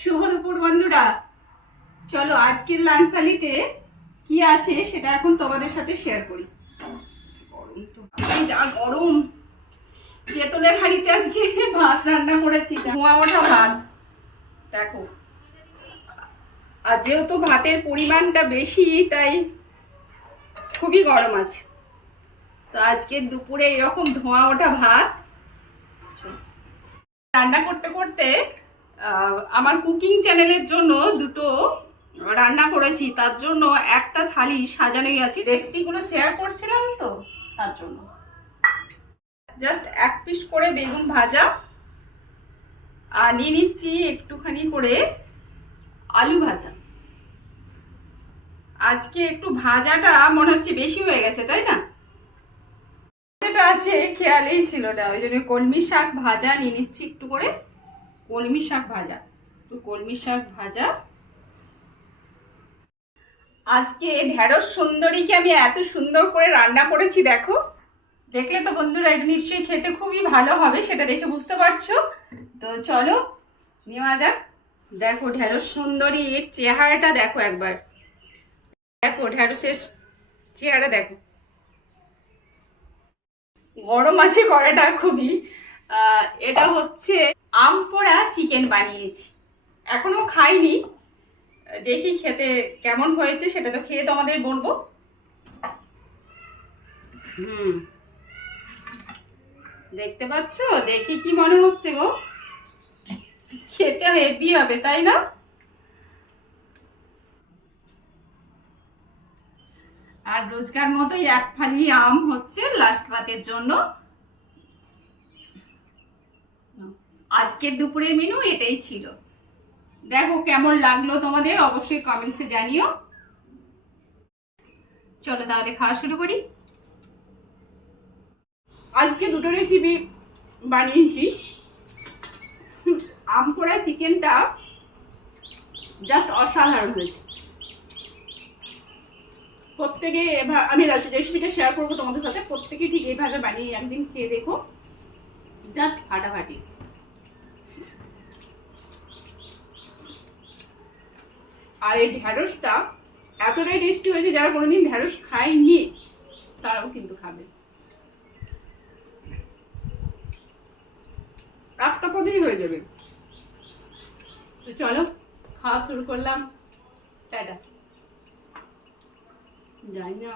শুভ দুপুর বন্ধুরা, চলো আজকের লাঞ্চ থালিতে কি আছে সেটা এখন তোমাদের সাথে শেয়ার করি। গরম তো যা গরম, পেতলের হাঁড়িতে আজকে ভাত রান্না করেছি, ধোঁয়া ওঠা ভাত। দেখো, আর যেহেতু ভাতের পরিমাণটা বেশি তাই খুবই গরম আছে। তো আজকে দুপুরে এরকম ধোঁয়া ওঠা ভাত রান্না করতে করতে আমার কুকিং চ্যানেলের জন্য দুটো রান্না করেছি, তার জন্য একটা থালি সাজানোই আছে। রেসিপিগুলো শেয়ার করছিলাম তো তার জন্য জাস্ট এক পিস করে বেগুন ভাজা, আর নিয়ে নিচ্ছি একটুখানি করে আলু ভাজা। আজকে একটু ভাজাটা মনে হচ্ছে বেশি হয়ে গেছে, তাই না? এটা আছে খেয়ালেই ছিল না, ওই জন্য কলমি শাক ভাজা নিয়ে নিচ্ছি একটু করে। কলমি শাক ভাজা, একটু কলমি শাক ভাজা। আজকে ঢেঁড়স সুন্দরীকে আমি এত সুন্দর করে রান্না করেছি, দেখো। দেখলে তো বন্ধুরা, এটা নিশ্চয়ই খেতে খুবই ভালো হবে, সেটা দেখে বুঝতে পারছো। তো চলো নেওয়া যাক। দেখো ঢেঁড়স সুন্দরীর চেহারাটা দেখো একবার, দেখো ঢেঁড়সের চেহারা দেখো। গরম আছে কড়াটা খুবই। এটা হচ্ছে আম পোড়া চিকেন বানিয়েছি, এখনো খাইনি, দেখি খেতে কেমন হয়েছে, সেটা তো খেয়ে তোমাদের বলবো। দেখতে পাচ্ছ, দেখি কি মনে হচ্ছে গো, খেতে হেভি হবে তাই না? আর রোজকার মতোই এক ফালি আম হচ্ছে লাস্ট ভাতের জন্য। আজকের দুপুরের মেনু এটাই ছিল। দেখো কেমন লাগলো তোমাদের, অবশ্যই কমেন্টসে জানিও। চলো তাহলে খাওয়া শুরু করি। আজকে দুটো রেসিপি বানিয়েছি। আম পোড়া চিকেনটা জাস্ট অসাধারণ হয়েছে। প্রত্যেকে আমি রেসিপিটা শেয়ার করবো তোমাদের সাথে, প্রত্যেকে ঠিক এইভাবে বানিয়ে একদিন খেয়ে দেখো, জাস্ট ফাটাফাটি। আর এই ঢেঁড়সটা এতটাই টেস্টি হয়েছে, যারা কোনোদিন ঢেঁড়স খায়নি তারাও কিন্তু খাবে। একটা পদেই হয়ে যাবে। তো চলো খাওয়া শুরু করলাম। টাটা। জানি না